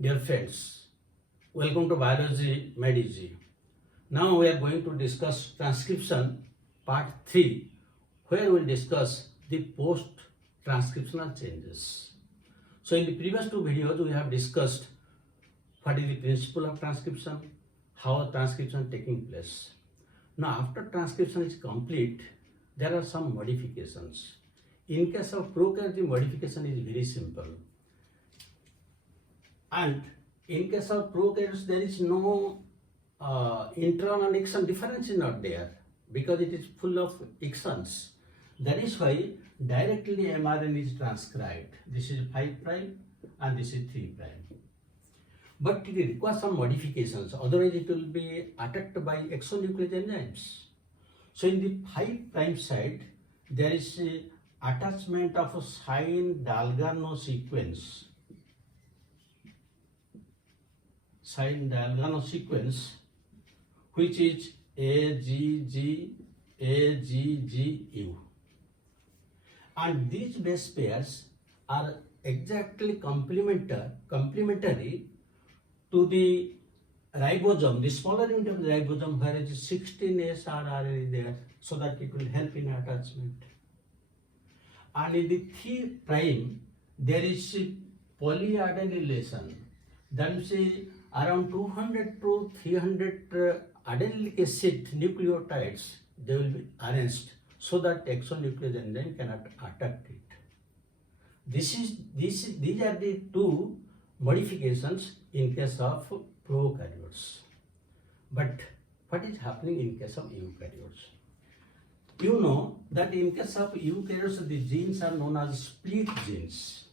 Dear friends, welcome to Biology Med-Easy. Now we are going to discuss transcription part 3, where we will discuss the post-transcriptional changes. So in the previous two videos we have discussed what is the principle of transcription, how transcription is taking place. Now after transcription is complete, there are some modifications. In case of prokaryote, the modification is very simple. And in case of prokaryotes, there is no intron and exon difference is not there because it is full of exons. That is why directly mRNA is transcribed. This is 5' and this is 3'. But it requires some modifications, otherwise it will be attacked by exonuclease enzymes. So in the 5' side, there is a attachment of a Shine-Dalgarno sequence. Shine-Dalgarno sequence, which is AGG, AGGU. And these base pairs are exactly complementary to the ribosome, the smaller unit of the ribosome, where it is 16S RNA there, so that it will help in attachment. And in the 3', there is polyadenylation. That means around 200 to 300 adenylic acid nucleotides, they will be arranged so that exonuclease enzyme cannot attack it. These are the two modifications in case of prokaryotes. But what is happening in case of eukaryotes? You know that in case of eukaryotes, the genes are known as split genes.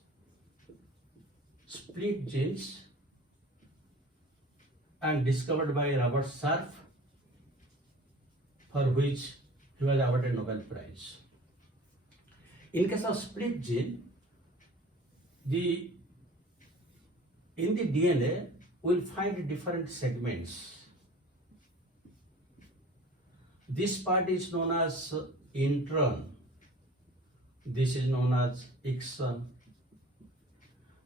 Split genes, and discovered by Robert Sharp, for which he was awarded Nobel Prize. In case of split gene, in the DNA, we'll find different segments. This part is known as intron. This is known as exon.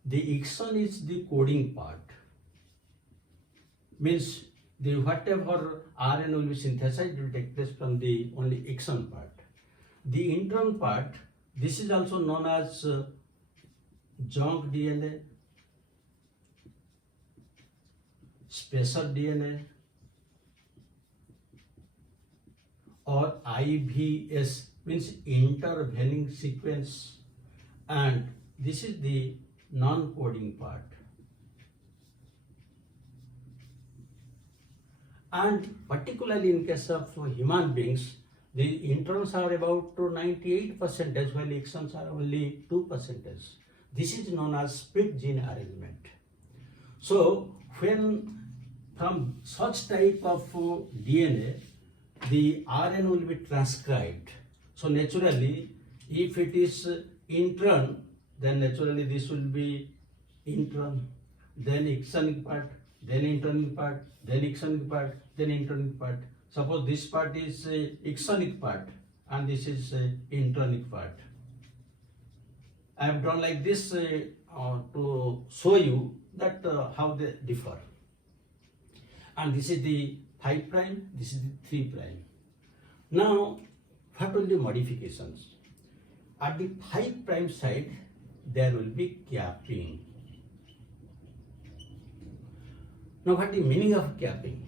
The exon is the coding part. Means the whatever RNA will be synthesized will take place from the only exon part. The intron part, this is also known as junk DNA, spacer DNA, or IVS, means intervening sequence, and this is the non-coding part. And particularly in case of human beings, the introns are about 98%, while exons are only 2%. This is known as split gene arrangement. So when from such type of DNA, the RNA will be transcribed. So naturally, if it is intron, then naturally this will be intron, then exonic part, then intronic part, then exonic part, then intronic part. Suppose this part is exonic part and this is intronic part. I have drawn like this to show you that how they differ. And this is the 5', this is the 3'. Now, what will be modifications? At the 5' side, there will be capping. Now, what is the meaning of capping?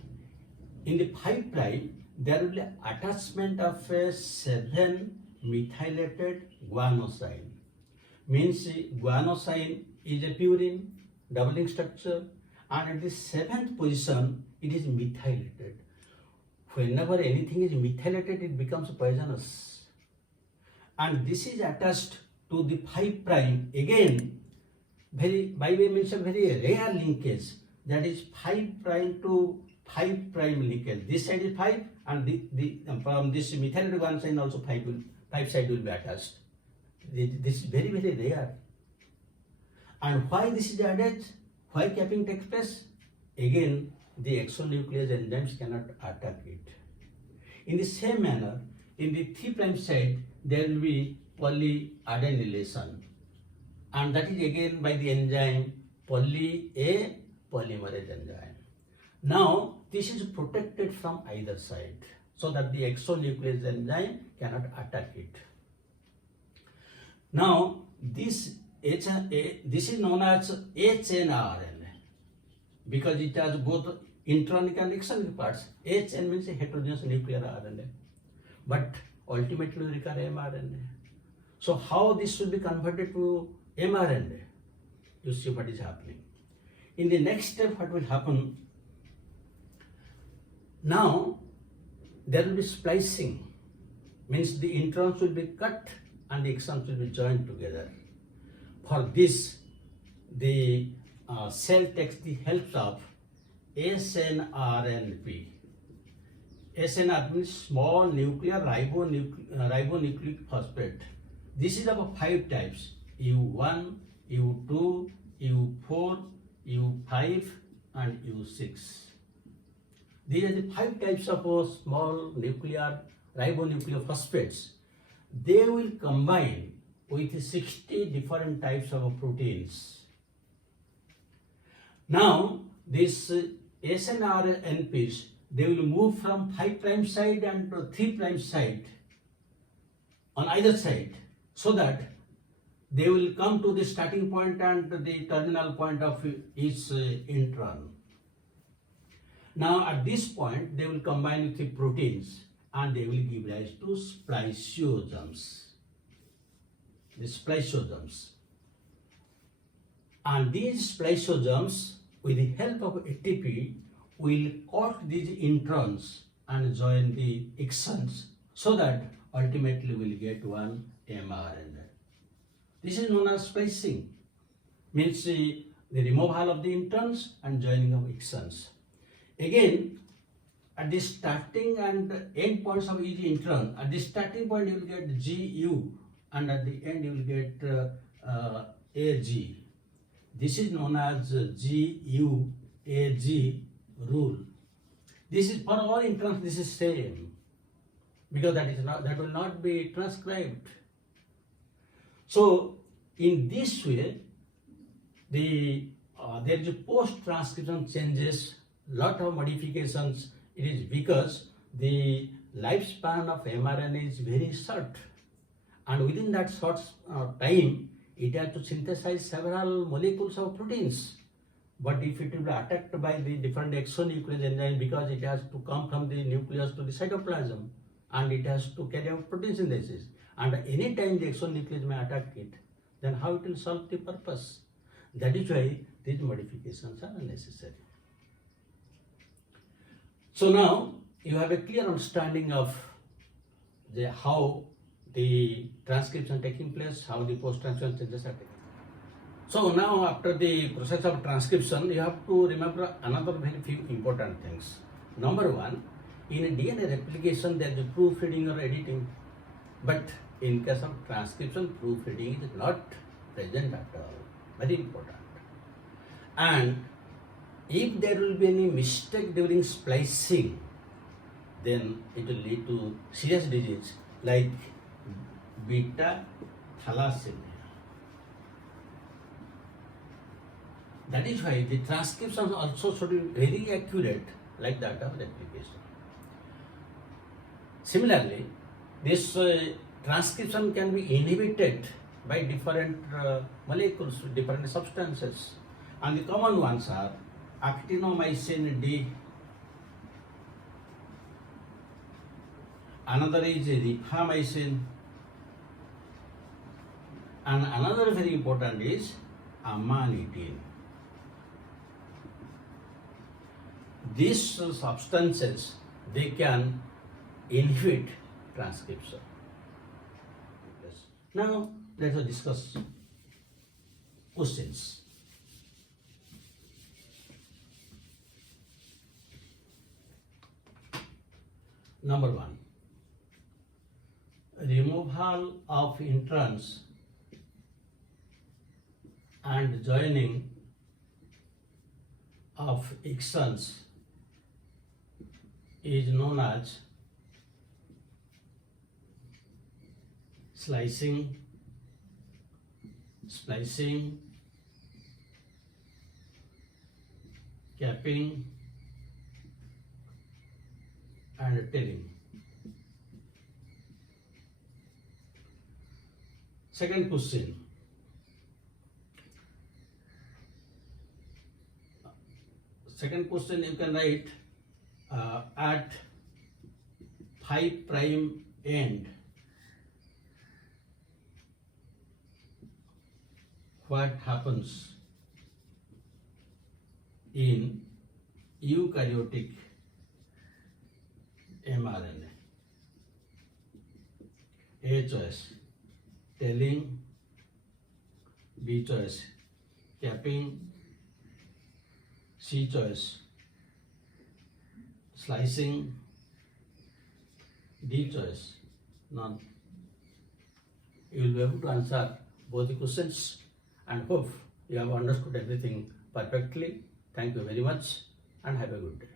In the 5', there will be attachment of a 7-methylated guanosine. Means guanosine is a purine, doubling structure, and at the 7th position, it is methylated. Whenever anything is methylated, it becomes poisonous. And this is attached to the 5', again, by way means a very rare linkage, that is 5' to 5' linkage. This side is 5, and from this methylated guanosine also 5 side will be attached. This is very, very rare. And why this is added? Why capping takes place? Again, the exonuclease enzymes cannot attack it. In the same manner, in the 3' side, there will be polyadenylation. And that is again by the enzyme poly A polymerase enzyme. Now, this is protected from either side so that the exonuclease enzyme cannot attack it. Now, this is known as HNRNA because it has both intronic and exonic parts. HN means heterogeneous nuclear RNA, but ultimately we require mRNA. So how this should be converted to mRNA? You see what is happening. In the next step, what will happen? Now, there will be splicing, means the introns will be cut and the exons will be joined together. For this, the cell takes the help of SNRNP. SNR means small nuclear ribonucleic phosphate. This is of 5 types: U1, U2, U4, U5, and U6. These are the 5 types of small nuclear ribonucleic phosphates. They will combine with 60 different types of proteins. Now, this SNRNPs, they will move from 5' side and to 3' side on either side, so that they will come to the starting point and the terminal point of each intron. Now, at this point, they will combine with the proteins and they will give rise to spliceosomes. The spliceosomes. And these spliceosomes, with the help of ATP, will cut these introns and join the exons so that ultimately we'll get one mRNA. This is known as splicing, means the removal of the introns and joining of exons. Again, at the starting and end points of each intron, at the starting point you will get GU and at the end you will get AG. This is known as GU-AG rule. This is for all introns, this is same because that will not be transcribed. So in this way, there is a post-transcription changes, lot of modifications. It is because the lifespan of mRNA is very short, and within that short time, it has to synthesize several molecules of proteins. But if it will be attacked by the different exonuclease enzyme, because it has to come from the nucleus to the cytoplasm, and it has to carry out protein synthesis, and any time the exonuclease may attack it, then how it will solve the purpose? That is why these modifications are necessary. So now you have a clear understanding of how the transcription taking place, how the post-transcription changes are taking place. So now after the process of transcription, you have to remember another very few important things. Number one, in a DNA replication there is a proofreading or editing, but in case of transcription, proofreading is not present at all. Very important. And if there will be any mistake during splicing, then it will lead to serious disease like beta thalassemia. That is why the transcription also should be very accurate like that of replication. Similarly, this transcription can be inhibited by different molecules, different substances, and the common ones are actinomycin D, another is rifamycin, and another very important is amanitin. These substances, they can inhibit transcription. Yes. Now let us discuss questions. Number one, removal of introns and joining of exons is known as slicing, splicing, capping and tailing. Second question. Second question you can write at 5' end what happens in eukaryotic mRNA. A choice tailing, B choice capping, C choice slicing, D choice none. You will be able to answer both the questions and hope you have understood everything perfectly. Thank you very much and have a good day.